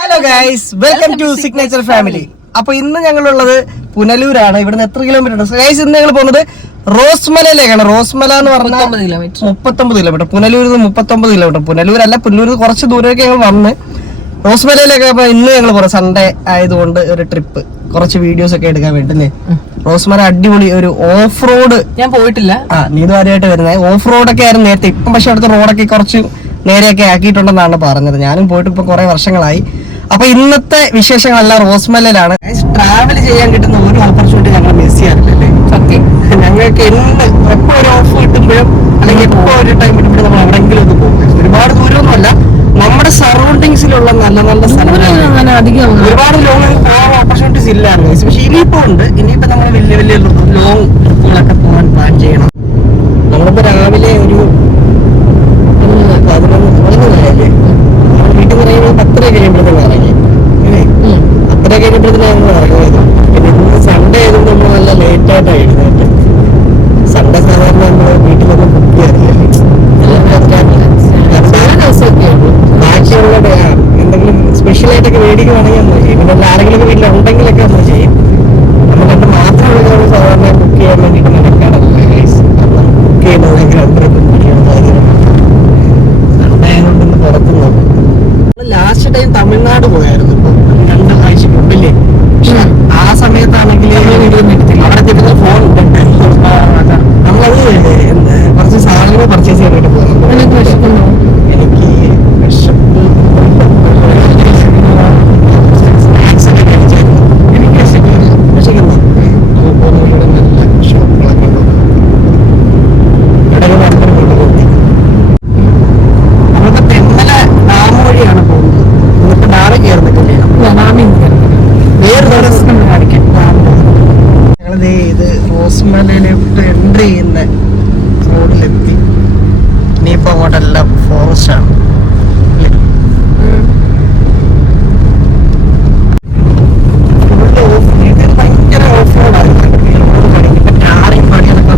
Hello guys, welcome to Signature Family. അപ്പൊ ഇന്ന് ഞങ്ങളുള്ളത് പുനലൂരാണ്. ഇവിടുന്ന് എത്ര കിലോമീറ്റർ ഉണ്ട് ഗൈസ്? ഇന്ന് ഞങ്ങൾ പോകുന്നത് റോസ്മലയിലേക്കാണ്. റോസ്മല എന്ന് പറഞ്ഞാൽ 39 കിലോമീറ്റർ. പുനലൂരിൽ നിന്ന് 39 കിലോമീറ്റർ. പുനലൂരല്ല, പുനലൂർ കുറച്ച് ദൂരമൊക്കെ ഞങ്ങൾ വന്ന് റോസ്മലയിലേക്ക്. അപ്പൊ ഇന്ന് ഞങ്ങൾ പോകുന്നത് സൺഡേ ആയതുകൊണ്ട് ഒരു ട്രിപ്പ്, കുറച്ച് വീഡിയോസ് ഒക്കെ എടുക്കാൻ വേണ്ടി. റോസ്മല അടിപൊളി ഒരു ഓഫ് റോഡ്. ഞാൻ പോയിട്ടില്ല. നീ ഇതുവരെയായിട്ട് വരുന്നത് ഓഫ് റോഡൊക്കെ ആയിരുന്നു നേരത്തെ. ഇപ്പം പക്ഷെ അവിടുത്തെ റോഡൊക്കെ കുറച്ച് നേരെയൊക്കെ ആക്കിയിട്ടുണ്ടെന്നാണ് പറഞ്ഞത്. ഞാനും പോയിട്ട് ഇപ്പൊ കുറെ വർഷങ്ങളായി. അപ്പൊ ഇന്നത്തെ വിശേഷങ്ങളെല്ലാം റോസ്മലയിലാണ്. ട്രാവൽ ചെയ്യാൻ കിട്ടുന്ന ഒരു ഓപ്പർച്യൂണിറ്റി ഞങ്ങൾ മിസ് ചെയ്യാറില്ലല്ലേ? സത്യം. ഞങ്ങൾക്ക് എപ്പോ ഒരു ഓഫ് കിട്ടുമ്പോഴും അല്ലെങ്കിൽ എപ്പോ ഒരു ടൈം കിട്ടുമ്പോഴും നമ്മൾ എവിടെയെങ്കിലും ഒന്ന് പോകും. ഒരുപാട് ദൂരമൊന്നുമല്ല, നമ്മുടെ സറൗണ്ടിങ്സിലുള്ള നല്ല നല്ല സ്ഥലങ്ങളാണ്. അധികം ഒരുപാട് ലോങ് പോകാൻ ഓപ്പർച്യൂണിറ്റീസ് ഇല്ലായിരുന്നു. പക്ഷെ ഇനിയിപ്പോ ഉണ്ട്. ഇനിയിപ്പോ നമ്മൾ വലിയ വലിയ ലോങ് ട്രിപ്പുകളൊക്കെ പോകാൻ പ്ലാൻ ചെയ്യണം. നമ്മളിപ്പോ രാവിലെ ഒരു 11 വീട്ടിൽ നിന്ന് ഇറങ്ങി 10 കഴിയുമ്പോഴത്തേക്ക് ഇറങ്ങി. 10 കഴിയുമ്പോഴത്തേക്ക് ഞങ്ങൾ ഇറങ്ങിയത്. പിന്നെ ഇന്ന് സൺഡേ ആയതുകൊണ്ട് നമ്മൾ നല്ല ലേറ്റ് ആയിട്ടാണ് എഴുന്നേറ്റ്. സൺഡേ സാധാരണ നമ്മൾ വീട്ടിലൊന്നും കുക്ക് ചെയ്യാറില്ല. ബാക്കിയുള്ള എന്തെങ്കിലും സ്പെഷ്യൽ ആയിട്ടൊക്കെ മേടിക്കുവാണെങ്കിൽ നമ്മൾ ചെയ്യും. പിന്നെ ആരെങ്കിലും വീട്ടിൽ ഉണ്ടെങ്കിലൊക്കെ നമ്മൾ ചെയ്യും. നമ്മൾ കണ്ട് മാത്രമേ സാധാരണ കുക്ക് ചെയ്യാൻ വേണ്ടിയിട്ട് നടക്കാറില്ല. കുക്ക് ചെയ്യുന്നതെങ്കിൽ ലാസ്റ്റ് ടൈം തമിഴ്നാട് പോയായിരുന്നു. ഇപ്പൊ 2 ആഴ്ച മുമ്പില്ലേ. പക്ഷെ ആ സമയത്താണെങ്കിൽ അവിടെ കിട്ടുന്ന ഫോൺ നമ്മളത് കുറച്ച് സാധനങ്ങൾ പർച്ചേസ് ചെയ്യാനായിട്ട് പോകുന്നു. എനിക്ക് വിശപ്പ് സ്നാക്സ് ഒക്കെ കഴിച്ചായിരുന്നു. എനിക്ക് വിശക്കുന്നു. നല്ല ഷോപ്പുകളൊക്കെ ഉണ്ട്. ഇവിടെ ഒരു നമ്പർ കൊണ്ടുപോയി നമുക്ക് തെന്മല ഡാം വഴിയാണ് പോകുന്നത്. നമുക്ക് ഡാമിൽ കയറുന്നില്ലേ? ഞങ്ങളിത് ഇത് റോസ്മലയിലോട്ട് എൻട്രി ചെയ്യുന്ന റോഡിലെത്തി. ഇനിയിപ്പോ അങ്ങോട്ടെല്ലാം ഫോറസ്റ്റ് ആണ്. ഭയങ്കര ഓഫ് റോഡായിരുന്നു. ടാറിങ് പണികളൊക്കെ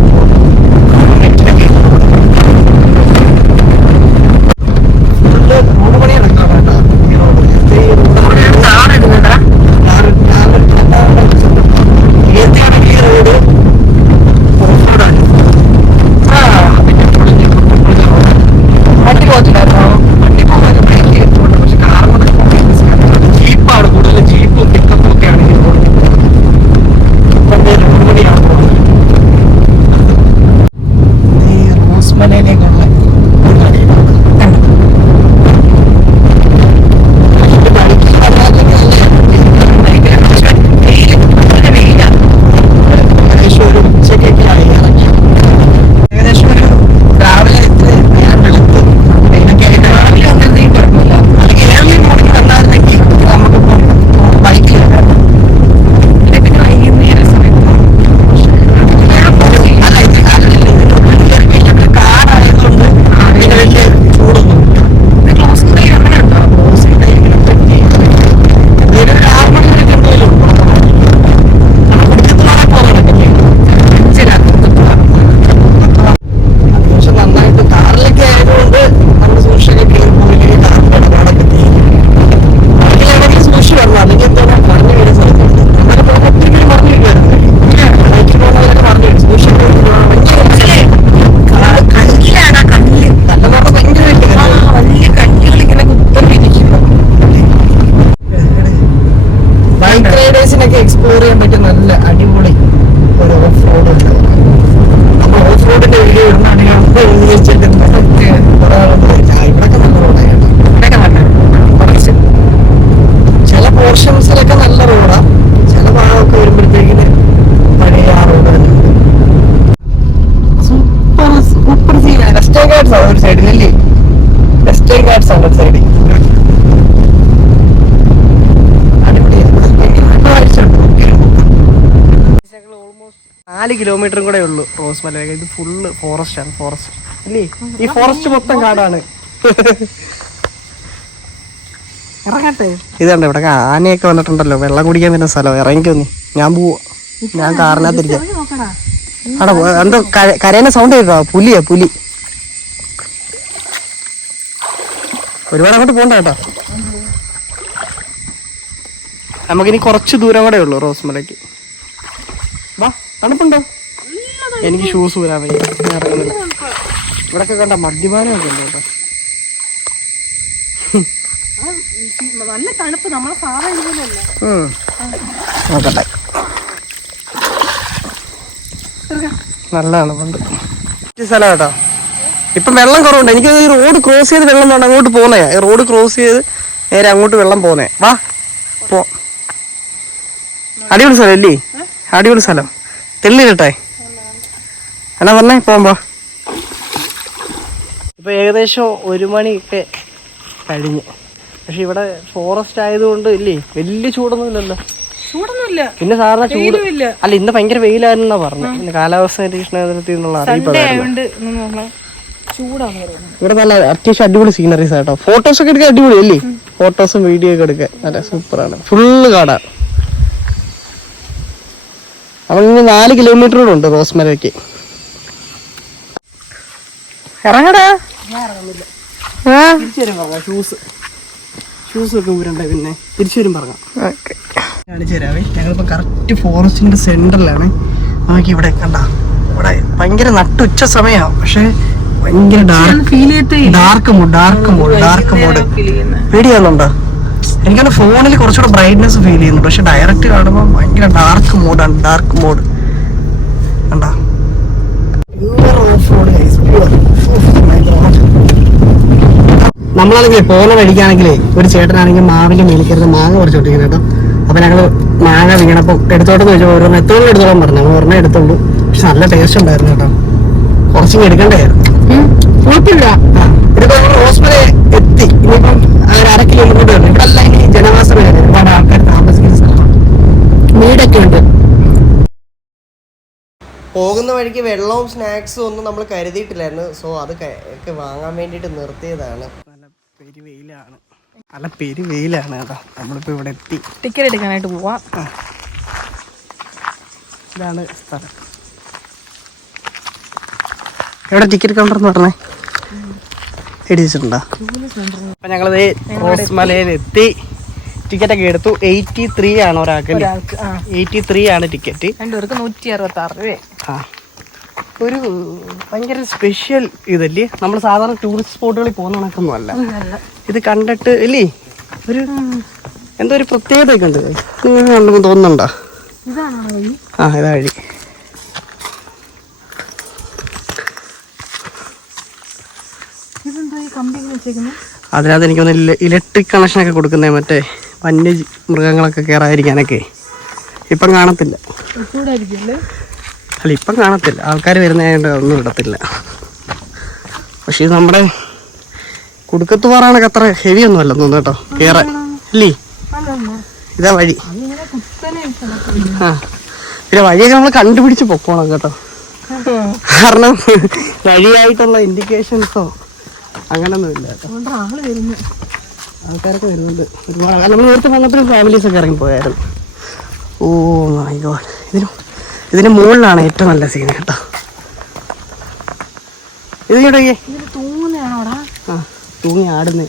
എക്സ്പ്ലോർ ചെയ്യാൻ പറ്റിയ നല്ല അടിപൊളി ഒരു ഓഫ് റോഡ് ഉണ്ട്. നമ്മൾ ഓഫ് റോഡിന്റെ വീഡിയോ ഇടുന്നാണെങ്കിൽ ഇവിടൊക്കെ നല്ല റോഡാണ്. ചില പോർഷൻസിലൊക്കെ നല്ല റോഡാണ്. ചില ഭാഗമൊക്കെ വരുമ്പോഴത്തേക്കിന് പഴയ ആ റോഡ് തന്നെ സൂപ്പർ സൂപ്പർ സീനാണ്. വെസ്റ്റേൺ ഗാർഡ്സ് ആണ് ഒരു സൈഡിലല്ലേ? വെസ്റ്റേൺ ഗാർഡ്സ് ആണ് ഒരു സൈഡിൽ. 4 കിലോമീറ്ററും കൂടെ ഉള്ളു റോസ്മല. ഇത് ഫുള്ള് ഫോറസ്റ്റ് ആണ്. ഫോറസ്റ്റ് അല്ലേ? ഈ ഫോറസ്റ്റ് മൊത്തം കാടാണ്. ഇറങ്ങട്ടെ. ഇതുണ്ട് ഇവിടെ ആനയൊക്കെ വന്നിട്ടുണ്ടല്ലോ. വെള്ളം കുടിക്കാൻ വരുന്ന സ്ഥലം. ഇറങ്ങിക്കൊന്നി. ഞാൻ പോവാ. ഞാൻ കാറിനകത്തിരിക്കാം. അവിടെ എന്തോ കരയുന്ന സൗണ്ട് കേട്ടോ. പുലിയാ പുലി. ഒരുപാട് അങ്ങോട്ട് പോകണ്ട കേട്ടോ. നമുക്കിനി കുറച്ച് ദൂരം കൂടെ ഉള്ളൂ റോസ്മലയ്ക്ക്. വാ, തണുപ്പുണ്ടോ? എനിക്ക് ഷൂസ് ഊരാൻ വയ്യ, ഇറങ്ങുന്നില്ല. ഇവിടൊക്കെ കണ്ട മദ്യപാനമൊക്കെ ഉണ്ട് കേട്ടോ. നല്ല തണുപ്പ്, നമ്മളെ നോക്കട്ടെ. നല്ല തണുപ്പുണ്ട്. സ്ഥലം കേട്ടോ. ഇപ്പം വെള്ളം കുറവുണ്ട്. എനിക്ക് ഈ റോഡ് ക്രോസ് ചെയ്ത് വെള്ളം വേണം അങ്ങോട്ട് പോകുന്നേ. റോഡ് ക്രോസ് ചെയ്ത് നേരെ അങ്ങോട്ട് വെള്ളം പോകുന്നേ. വാ പോ. അടിപൊളി സ്ഥലം അല്ലേ? അടിപൊളി സ്ഥലം. തെള്ളിരട്ടെ എന്നാ പറഞ്ഞേ, പോകുമ്പോ. ഇപ്പൊ ഏകദേശം 1 മണിയൊക്കെ കഴിഞ്ഞ്. പക്ഷെ ഇവിടെ ഫോറസ്റ്റ് ആയതുകൊണ്ട് ഇല്ലേ വലിയ ചൂടൊന്നുമില്ലല്ലോ. ചൂടൊന്നുമില്ല. പിന്നെ സാധാരണ ചൂട് അല്ല, ഇന്ന് ഭയങ്കര വെയിലായിരുന്നാ പറഞ്ഞു. പിന്നെ കാലാവസ്ഥ നിരീക്ഷണ കേന്ദ്രത്തിൽ നിന്നുള്ള അറിയിപ്പ് ഇവിടെ നല്ല അത്യാവശ്യം അടിപൊളി സീനറീസ് ആട്ടോ. ഫോട്ടോസ് ഒക്കെ എടുക്കാൻ അടിപൊളി അല്ലേ? ഫോട്ടോസും വീഡിയോ ഒക്കെ എടുക്കാൻ നല്ല സൂപ്പറാണ്. ഫുള്ള് കാടാണ്. അവിടെ നിന്ന് 4 കിലോമീറ്റർ കൂടെ ഉണ്ട് റോസ്മലയ്ക്ക്. ഇറങ്ങടാ. ഷൂസ് ഒക്കെ ഊരണ്ടേ, പിന്നെ തിരിച്ചു വരും പറഞ്ഞ കാണിച്ചു തരാവേ. ഞങ്ങളിപ്പോ കറക്റ്റ് ഫോറസ്റ്റിന്റെ സെന്ററിലാണ്. നോക്കി ഇവിടെ കണ്ട, ഇവിടെ ഭയങ്കര നട്ടുച്ച സമയമാണ്. പക്ഷെ ഭയങ്കര ഡാർക്ക് മോഡ് പേടിയാവുന്നുണ്ടോ? എനിക്കാണ് ഫോണിൽ കുറച്ചുകൂടെ ബ്രൈറ്റ്നെസ് ഫീൽ ചെയ്യുന്നുണ്ട്. പക്ഷെ ഡയറക്റ്റ് കാണുമ്പോൾ ഭയങ്കര ഡാർക്ക് മോഡ് കണ്ടാ. നമ്മളാണെങ്കിൽ പോകുന്ന വഴിക്കാണെങ്കിലേ ഒരു ചേട്ടനാണെങ്കിൽ മാവിന്റെ മേലിക്കരുത് മാങ്ങ പറിച്ചോട്ടിങ്ങനെ കേട്ടോ. അപ്പൊ ഞങ്ങള് മാങ്ങ വീണപ്പം എടുത്തോട്ടെന്ന് വെച്ചാൽ ഓരോന്ന് എത്തോളം എടുത്തോളം പറഞ്ഞു. ഞങ്ങൾ ഒരെണ്ണം എടുത്തുള്ളൂ. പക്ഷെ നല്ല ടേസ്റ്റ് ഉണ്ടായിരുന്നു കേട്ടോ. കുറച്ചിങ്ങ് എടുക്കണ്ടായിരുന്നു. കുഴപ്പമില്ല. ഇതിപ്പോ റോസ്മല എത്തി. ഇനിയിപ്പം 1/2 കിലോമീറ്റർ ഉണ്ട്. ഇവിടെ അല്ല, ഇനി ജനവാസ മേഖല, ഒരുപാട് ആൾക്കാർ താമസിക്കുന്ന സ്ഥലമാണ്. വീടൊക്കെ ഉണ്ട്. പോകുന്ന വഴിക്ക് വെള്ളവും സ്നാക്സും ഒന്നും നമ്മൾ കരുതിയിട്ടില്ലായിരുന്നു. സോ അത് ഒക്കെ വാങ്ങാൻ വേണ്ടിയിട്ട് നിർത്തിയതാണ്. നല്ല പെരുവെയിലാണ് കേട്ടോ. നമ്മളിപ്പോൾ ഇവിടെ എത്തി. ടിക്കറ്റ് എടുക്കാനായിട്ട് പോവാം. ഇതാണ് സ്ഥലം. എവിടെ ടിക്കറ്റ് കൗണ്ടർ എന്ന് പറഞ്ഞേ? എഴുതി വെച്ചിട്ടുണ്ടോ? അപ്പം ഞങ്ങളത് റോസ്മലയിലെത്തി. ടിക്കറ്റൊക്കെ എടുത്തു. 83 ആണ് ഒരാൾക്ക്. 83 ആണ് ടിക്കറ്റ്. 166 രൂപ. ആ, ഒരു ഭയങ്കര സ്പെഷ്യൽ ഇതല്ലേ. നമ്മൾ സാധാരണ ടൂറിസ്റ്റ് സ്പോട്ടുകളിൽ പോകുന്ന കണക്കൊന്നും അല്ല ഇത്. കണ്ടിട്ട് ഇല്ലേ ഒരു എന്തോ ഒരു പ്രത്യേകതയൊക്കെ ഉണ്ട്. നിങ്ങൾ കണ്ടെന്ന് തോന്നുന്നുണ്ടോ? ആ, ഇതാ വഴി. അതിനകത്ത് എനിക്കൊന്ന് ഇലക്ട്രിക് കണക്ഷനൊക്കെ കൊടുക്കുന്നേ, മറ്റേ വന്യ മൃഗങ്ങളൊക്കെ കയറാതിരിക്കാനൊക്കെ. ഇപ്പം കാണത്തില്ല. അല്ല, ഇപ്പം കാണത്തില്ല. ആൾക്കാർ വരുന്നതായതുകൊണ്ട് ഒന്നും ഇടത്തില്ല. പക്ഷേ ഇത് നമ്മുടെ കുടുക്കത്തുപാറണൊക്കെ അത്ര ഹെവി ഒന്നും അല്ലെന്ന് തോന്നുന്നു കേട്ടോ കയറാൻ. അല്ലേ, ഇതാ വഴി. ആ, പിന്നെ വഴിയൊക്കെ നമ്മൾ കണ്ടുപിടിച്ച് പൊക്കോണം കേട്ടോ. കാരണം വഴിയായിട്ടുള്ള ഇൻഡിക്കേഷൻസോ അങ്ങനൊന്നുമില്ല കേട്ടോ. ആൾക്കാരൊക്കെ വരുന്നുണ്ട് ഒരുപാട്. നമ്മൾ നേരത്തെ വന്നപ്പോഴും ഫാമിലീസൊക്കെ ഇറങ്ങിപ്പോയായിരുന്നു. Oh my God. ഇതിന് മുകളിലാണ് ഏറ്റവും നല്ല സീൻ കേട്ടോ. ഇത് കേട്ടോക്കേ. ആ, തൂങ്ങി ആടുന്നേ.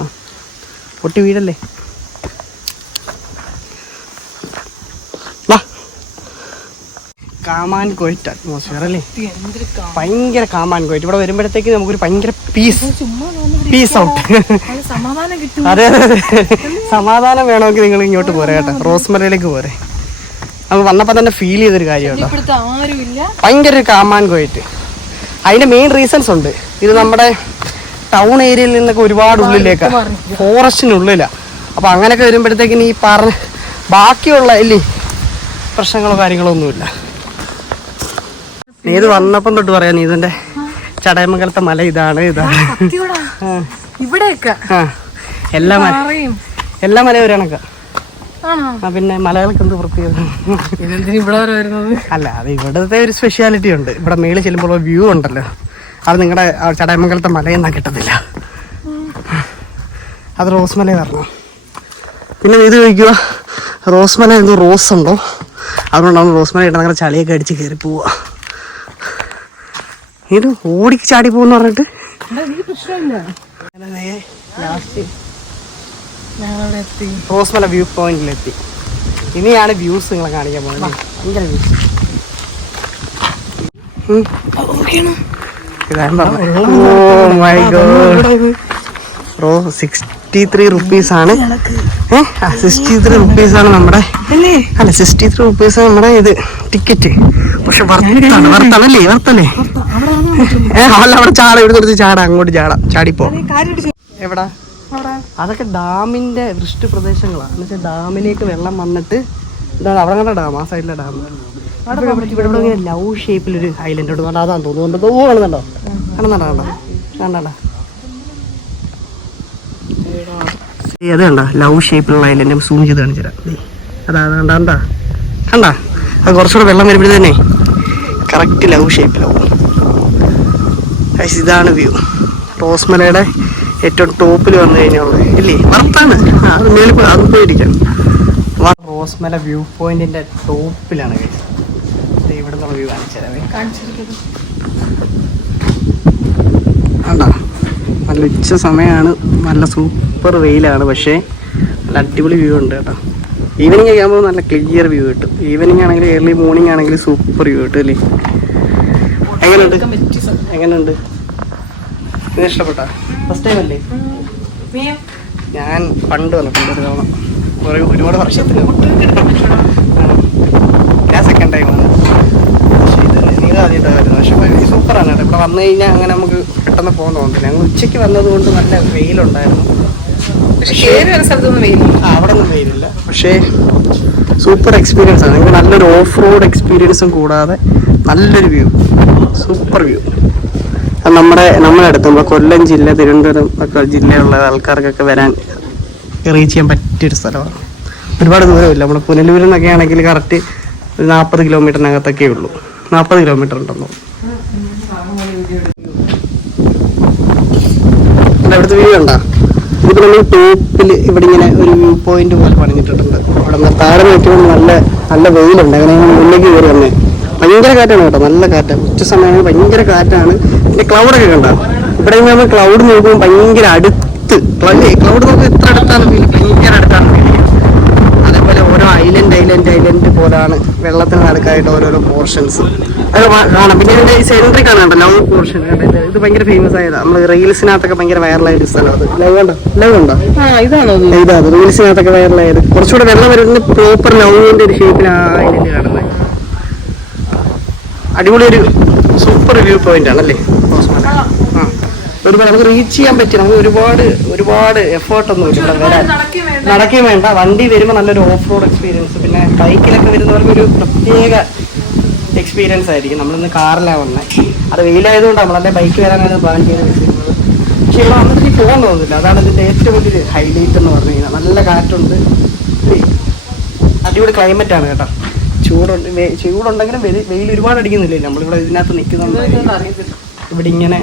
ആ, പൊട്ടി വീടല്ലേ. കാമാൻ കൊയ്റ്റ് അറ്റ്മോസ്ഫിയർ അല്ലേ. ഭയങ്കര കാമാൻ കൊയ്റ്റ്. ഇവിടെ വരുമ്പോഴത്തേക്ക് നമുക്കൊരു ഭയങ്കര പീസ് ഔട്ട്. അതെ അതെ അതെ, സമാധാനം വേണമെങ്കിൽ നിങ്ങൾ ഇങ്ങോട്ട് പോരെ കേട്ടോ. റോസ്മലയിലേക്ക് പോരെ. നമുക്ക് വന്നപ്പോൾ തന്നെ ഫീൽ ചെയ്തൊരു കാര്യം കേട്ടോ. ഭയങ്കര ഒരു കാമാൻ കൊയ്റ്റ്. അതിന്റെ മെയിൻ റീസൺസ് ഉണ്ട്. ഇത് നമ്മുടെ ടൗൺ ഏരിയയിൽ നിന്നൊക്കെ ഒരുപാട് ഉള്ളിലേക്കാണ്, ഫോറസ്റ്റിനുള്ളിലാണ്. അപ്പോൾ അങ്ങനെയൊക്കെ വരുമ്പോഴത്തേക്കിന് ഈ പറഞ്ഞ ബാക്കിയുള്ള ഇല്ലേ പ്രശ്നങ്ങളോ കാര്യങ്ങളോ ഒന്നുമില്ല. നീ ഇത് വന്നപ്പം തൊട്ട് പറയാം, നീ ഇതിന്റെ ചടയമംഗലത്തെ മല ഇതാണ് എല്ലാ മലയും ഒരു കണക്കാ. പിന്നെ മലകൾക്ക് എന്ത് പ്രത്യേകത? അല്ല, അത് ഇവിടുത്തെ ഒരു സ്പെഷ്യാലിറ്റി ഉണ്ട്. ഇവിടെ മേളിൽ ചെല്ലുമ്പോൾ വ്യൂ ഉണ്ടല്ലോ, അത് നിങ്ങളുടെ ചടയമംഗലത്തെ മലയൊന്നും കിട്ടത്തില്ല. അത് റോസ്മല വരണം. പിന്നെ ഇത് ചോദിക്കുക, റോസ്മല എന്തോ റോസ് ഉണ്ടോ, അതുകൊണ്ടാണ് റോസ്മല ഇട്ട് അങ്ങനെ ചളിയൊക്കെ അടിച്ച് കയറി പോവുക. ഇത് ഓടിക്ക് ചാടി പോകുന്ന പറഞ്ഞിട്ട് ലാസ്റ്റ് ഞങ്ങളവിടെ എത്തി. റോസ്മല വ്യൂ പോയിന്റിലെത്തി. ഇനിയാണ് വ്യൂസ് നിങ്ങളെ കാണിക്കാൻ പോകുന്നത്. ഭയങ്കര വ്യൂസ്. ബ്രോ 63 റുപ്പീസാണ്. 63 റുപ്പീസാണ് നമ്മുടെ അല്ല 63 റുപ്പീസാണ് നമ്മുടെ ഇത് ടിക്കറ്റ്. പക്ഷെ വറുത്തല്ലേ അല്ല അവിടെ ചാടാ, ഇവിടെ കുറച്ച് ചാടാ, അങ്ങോട്ട് ചാടിപ്പോ. എവിടാ? അതൊക്കെ ഡാമിന്റെ വൃഷ്ടി പ്രദേശങ്ങളാണ്. എന്ന് വെച്ചാൽ ഡാമിലേക്ക് വെള്ളം വന്നിട്ട് ഇതാണ് അവിടെ കണ്ട ഡാം, ആ സൈഡിലെ ഡാം. ഇവിടെ ഇങ്ങനെ ലവ് ഷേപ്പിലൊരു ഐലൻഡ് ഉണ്ട്. അതാന്ന് തോന്നുന്നുണ്ട്. കാണുന്നുണ്ടോ? കണ്ടോ? അത് കണ്ട ലവ് ഷേപ്പിലുള്ള ഐലൻഡ് സൂം ചെയ്ത് കാണിച്ചു തരാം. അതാ കണ്ട അത് കുറച്ചുകൂടെ വെള്ളം വരുമ്പോഴേ തന്നെ കറക്റ്റ് ലവ് ഷേപ്പിലാവും. ഇതാണ് വ്യൂ. റോസ്മലയുടെ ഏറ്റവും ടോപ്പിൽ വന്നു കഴിഞ്ഞുള്ളത് ഇല്ലേ? വർത്താണ്. അത് മേളിൽ അത് പോയിരിക്കാം. റോസ്മല വ്യൂ പോയിന്റിന്റെ ടോപ്പിലാണ്. ഇവിടെ നിന്നുള്ള വ്യൂ കാണിച്ചു തരാമേ. കണ്ടാ നല്ല ഉച്ച സമയമാണ്. നല്ല സൂപ്പർ വെയിലാണ്. പക്ഷേ നല്ല അടിപൊളി വ്യൂ ഉണ്ട് കേട്ടോ. ഈവനിങ് ഒക്കെ ആകുമ്പോൾ നല്ല ക്ലിയർ വ്യൂ കിട്ടും. ഈവനിങ് ആണെങ്കിൽ ഏർലി മോർണിംഗ് ആണെങ്കിൽ സൂപ്പർ വ്യൂ കിട്ടും അല്ലേ? എങ്ങനെയുണ്ട്? ഇത് ഇഷ്ടപ്പെട്ടാ? ഫസ്റ്റ് ടൈം അല്ലേ? ഞാൻ പണ്ട് വന്നിട്ടുണ്ട് ഒരു തവണ, ഒരുപാട് വർഷത്തിന്. ഞാൻ സെക്കൻഡ് ടൈമാണ്. നീ ആദ്യമായിട്ടാണ് വരുന്നത്. പക്ഷെ സൂപ്പറാണ് കേട്ടോ. ഇവിടെ വന്നു കഴിഞ്ഞാൽ അങ്ങനെ നമുക്ക് പെട്ടെന്ന് പോകാൻ തോന്നുന്നില്ല. ഞങ്ങൾ ഉച്ചയ്ക്ക് വന്നത് കൊണ്ട് നല്ല വെയിലുണ്ടായിരുന്നു. അവിടെ ഒന്നും വെയിലില്ല. പക്ഷേ സൂപ്പർ എക്സ്പീരിയൻസ് ആണ്. നിങ്ങൾക്ക് നല്ലൊരു ഓഫ് റോഡ് എക്സ്പീരിയൻസും കൂടാതെ നല്ലൊരു വ്യൂ, സൂപ്പർ വ്യൂ. അത് നമ്മുടെ അടുത്ത് നമ്മുടെ കൊല്ലം ജില്ല, തിരുവനന്തപുരം ഒക്കെ ജില്ലയിലുള്ള ആൾക്കാർക്കൊക്കെ വരാൻ റീച്ച് ചെയ്യാൻ പറ്റിയൊരു സ്ഥലമാണ്. ഒരുപാട് ദൂരമില്ല. നമ്മുടെ പുനലൂരിൽ നിന്നൊക്കെ ആണെങ്കിൽ കറക്റ്റ് 40 കിലോമീറ്ററിനകത്തൊക്കെ ഉള്ളൂ. 40 കിലോമീറ്റർ ഉണ്ടെന്നോ. ഇവിടുത്തെ വ്യൂ കണ്ടാ? ഇതിപ്പോൾ നമ്മൾ ടോപ്പിൽ ഇവിടെ ഇങ്ങനെ ഒരു വ്യൂ പോയിന്റ് പോലെ പണിഞ്ഞിട്ടുണ്ട്. അവിടെ നിന്ന് താഴെ നോക്കിയപ്പോൾ നല്ല വെയിലുണ്ട്. അങ്ങനെ മുന്നിലേക്ക് കയറി വന്നേ. ഭയങ്കര കാറ്റാണ് കേട്ടോ, നല്ല കാറ്റാണ്. ഉച്ച സമയങ്ങളിൽ ഭയങ്കര കാറ്റാണ്. പിന്നെ ക്ലൗഡൊക്കെ കണ്ട. ഇവിടെ നമ്മൾ ക്ലൗഡ് നോക്കുമ്പോൾ ഭയങ്കര അടുത്ത്, ക്ലൗഡ് നോക്കുമ്പോൾ എത്ര അടുത്താണ് ഫീൽ, ഭയങ്കര അടുത്താണ് ഫീൽ ചെയ്യുന്നത്. അതേപോലെ ഓരോ ഐലൻഡ് പോലാണ് വെള്ളത്തിന് നടുക്കായിട്ട് ഓരോരോ പോർഷൻസ് അത് കാണാം. പിന്നെ ഇതിന്റെ ഈ സെൻട്രിൽ കാണാണ്ട ലവ് പോർഷൻ ഇത് ഭയങ്കര ഫേമസ് ആയതാണ്. നമ്മൾ റീൽസിനകത്തൊക്കെ ഭയങ്കര വൈറലായൊരു സ്ഥലം. അത് ലവ് ഉണ്ടോ? ഇതാണ് റീൽസിനകത്തൊക്കെ വൈറലായത്. കുറച്ചുകൂടെ വെള്ളം വരുന്ന പ്രോപ്പർ ലവിന്റെ ഒരു ഷേപ്പിൽ ആ ഐലൻഡ് കാണുന്നത്. അടിപൊളി ഒരു സൂപ്പർ വ്യൂ പോയിന്റ് ആണല്ലേ? ഒരുപാട് നമുക്ക് റീച്ച് ചെയ്യാൻ പറ്റി. നമുക്ക് ഒരുപാട് എഫേർട്ടൊന്നും ഇല്ല ഇവിടെ വരാൻ. നടക്കുകയും വേണ്ട. വണ്ടി വരുമ്പോൾ നല്ലൊരു ഓഫ് റോഡ് എക്സ്പീരിയൻസ്. പിന്നെ ബൈക്കിലൊക്കെ വരുന്നവർക്ക് ഒരു പ്രത്യേക എക്സ്പീരിയൻസ് ആയിരിക്കും. നമ്മളിന്ന് കാറിലാണ് വന്നത്. അത് വെയിലായതുകൊണ്ട് നമ്മളല്ലേ ബൈക്ക് വരാനാണ് പ്ലാൻ ചെയ്ത് വെച്ചിരുന്നത്. പക്ഷെ ഇവിടെ വന്നിട്ട് എനിക്ക് പോകാൻ തോന്നുന്നില്ല. അതാണ് ഇതിൻ്റെ ഏറ്റവും വലിയൊരു ഹൈലൈറ്റ് എന്ന് പറഞ്ഞു കഴിഞ്ഞാൽ. നല്ല കാറ്റുണ്ട്, അടിപൊളി ക്ലൈമറ്റ് ആണ് കേട്ടോ. ചൂടുണ്ടെങ്കിലും വെയിൽ ഒരുപാട് അടിക്കുന്നില്ലേ. നമ്മളിവിടെ ഇതിനകത്ത് നിൽക്കുന്നുണ്ട്. ഇവിടെ ഇങ്ങനെ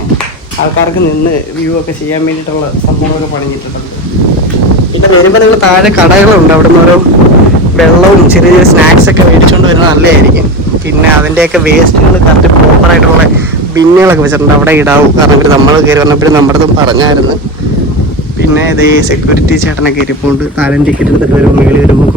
ആൾക്കാർക്ക് നിന്ന് വ്യൂ ഒക്കെ ചെയ്യാൻ വേണ്ടിയിട്ടുള്ള സംഭവങ്ങളൊക്കെ പണിഞ്ഞിട്ടുണ്ട്. പിന്നെ വരുമ്പോൾ നിങ്ങൾ താഴെ കടകളുണ്ട്. അവിടെ നിന്ന് ഓരോ വെള്ളവും ചെറിയ സ്നാക്സ് ഒക്കെ മേടിച്ചുകൊണ്ട് വരുന്നത് നല്ലതായിരിക്കും. പിന്നെ അതിൻ്റെയൊക്കെ വേസ്റ്റുകൾ കറക്റ്റ് പ്രോപ്പറായിട്ടുള്ള ബിന്നുകളൊക്കെ വെച്ചിട്ടുണ്ട്. അവിടെ ഇടാവും. കാരണം ഇവർ നമ്മൾ കയറി വന്നപ്പോഴും നമ്മുടെ അടുത്തും പറഞ്ഞായിരുന്നു. പിന്നെ ഇത് സെക്യൂരിറ്റി ചേട്ടനൊക്കെ ഇരിപ്പുണ്ട്. താഴെ ടിക്കറ്റ് എടുത്തിട്ട് വരുമ്പോൾ മേളിൽ വരുമ്പോൾ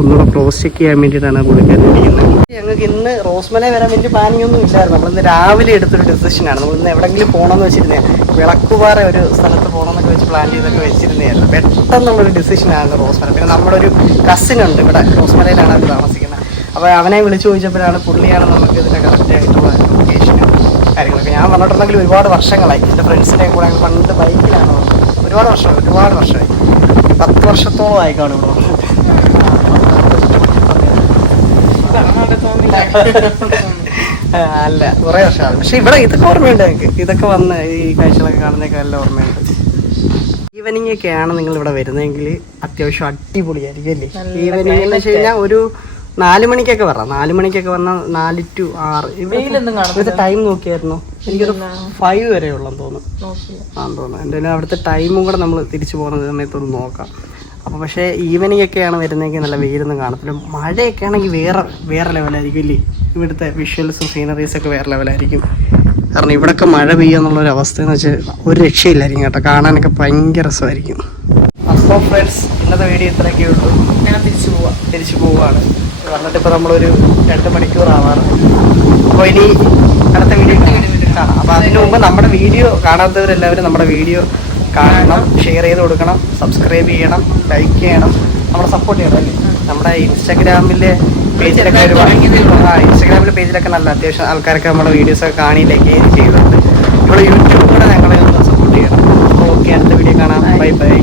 ഒന്നുകൂടെ ക്രോസ് ചെക്ക് ചെയ്യാൻ വേണ്ടിയിട്ടാണ് പുള്ളിക്കാരിക്കുന്നത്. ഞങ്ങൾക്ക് ഇന്ന് റോസ്മല വരാൻ വലിയ പ്ലാനിങ് ഒന്നും ഇല്ലായിരുന്നു. നമ്മളിന്ന് രാവിലെ എടുത്തൊരു ഡിസിഷനാണ്. നമ്മളിന്ന് എവിടെയെങ്കിലും പോകണമെന്ന് വെച്ചിരുന്നേ, വിളക്കുപാറ ഒരു സ്ഥലത്ത് പോകണമെന്നൊക്കെ വെച്ച് പ്ലാൻ ചെയ്തൊക്കെ വെച്ചിരുന്നതായിരുന്നു. പെട്ടെന്നുള്ളൊരു ഡിസിഷനാണ് റോസ്മല. പിന്നെ നമ്മുടെ ഒരു കസിനുണ്ട് ഇവിടെ, റോസ്മലയിലാണ് അവർ താമസിക്കുന്നത്. അപ്പോൾ അവനെ വിളിച്ചു ചോദിച്ചപ്പോഴാണ് പുള്ളിയാണ് നമുക്ക് ഇതിൻ്റെ കറക്റ്റായിട്ടുള്ള ലൊക്കേഷനും കാര്യങ്ങളൊക്കെ. ഞാൻ പറഞ്ഞിട്ടുണ്ടെങ്കിൽ ഒരുപാട് വർഷങ്ങളായി. എൻ്റെ ഫ്രണ്ട്സിൻ്റെ കൂടെ പണ്ട് ബൈക്കിലാണ് ഒരുപാട് വർഷമായി 10 വർഷത്തോളം ആയിക്കാണ് ഇവിടെ വന്നത്. അല്ല, കുറേ വർഷമാണ്. പക്ഷെ ഇവിടെ ഇതൊക്കെ ഓർമ്മയുണ്ട് എനിക്ക്. ഇതൊക്കെ വന്ന് ഈ കാഴ്ചകളൊക്കെ കാണുന്നതൊക്കെ നല്ല ഓർമ്മയുണ്ട്. ഈവനിങ് ഒക്കെയാണ് നിങ്ങൾ ഇവിടെ വരുന്നതെങ്കിൽ അത്യാവശ്യം അടിപൊളിയായിരിക്കും അല്ലേ? ഈവനിങ് എന്ന് വെച്ച് കഴിഞ്ഞാൽ ഒരു 4 മണിക്കൊക്കെ വരാം. 4 മണിക്കൊക്കെ വന്നാൽ 4 to 6. ഇവിടുത്തെ ടൈം നോക്കിയായിരുന്നു. എനിക്കൊരു 5 വരെ ഉള്ളെന്ന് തോന്നുന്നു. എന്തായാലും അവിടുത്തെ ടൈമും കൂടെ നമ്മൾ തിരിച്ചു പോകുന്ന സമയത്തൊന്ന് നോക്കാം. അപ്പോൾ പക്ഷേ ഈവനിങ് ഒക്കെയാണ് വരുന്നതെങ്കിൽ നല്ല വെയിലൊന്നും കാണത്തില്ല. മഴയൊക്കെ ആണെങ്കിൽ വേറെ ലെവലായിരിക്കും ഇല്ലേ? ഇവിടുത്തെ വിഷ്വൽസും സീനറീസൊക്കെ വേറെ ലെവലായിരിക്കും. കാരണം ഇവിടെയൊക്കെ മഴ പെയ്യുക എന്നുള്ളൊരു അവസ്ഥ എന്ന് വെച്ചാൽ ഒരു രക്ഷയില്ലായിരിക്കും കേട്ടോ, കാണാനൊക്കെ ഭയങ്കര രസമായിരിക്കും. അപ്പോൾ ഫ്രണ്ട്സ്, ഇന്നത്തെ വീഡിയോ ഇത്രയൊക്കെ ഉള്ളൂ. ഞാൻ തിരിച്ചു പോവുകയാണ്. വന്നിട്ട് ഇപ്പോൾ നമ്മളൊരു 2 മണിക്കൂർ ആവാറ്. അപ്പോൾ ഇനി അടുത്ത വീഡിയോ കാണാം. അപ്പോൾ അതിന് മുമ്പ് നമ്മുടെ വീഡിയോ കാണാത്തവരെല്ലാവരും നമ്മുടെ വീഡിയോ കാണണം, ഷെയർ ചെയ്ത് കൊടുക്കണം, സബ്സ്ക്രൈബ് ചെയ്യണം, ലൈക്ക് ചെയ്യണം, നമ്മളെ സപ്പോർട്ട് ചെയ്യണം അല്ലേ. നമ്മുടെ ഇൻസ്റ്റാഗ്രാമിലെ പേജിലൊക്കെ ഇൻസ്റ്റാഗ്രാമിലെ പേജിലൊക്കെ നല്ല അത്യാവശ്യം ആൾക്കാരൊക്കെ നമ്മുടെ വീഡിയോസൊക്കെ കാണി ലൈക്ക് ചെയ്യുന്നുണ്ട്. ഇവിടെ യൂട്യൂബ് കൂടെ ഞങ്ങളെ ഒന്ന് സപ്പോർട്ട് ചെയ്യണം. അപ്പോൾ ഓക്കെ, അടുത്ത വീഡിയോ കാണാം. Bye bye.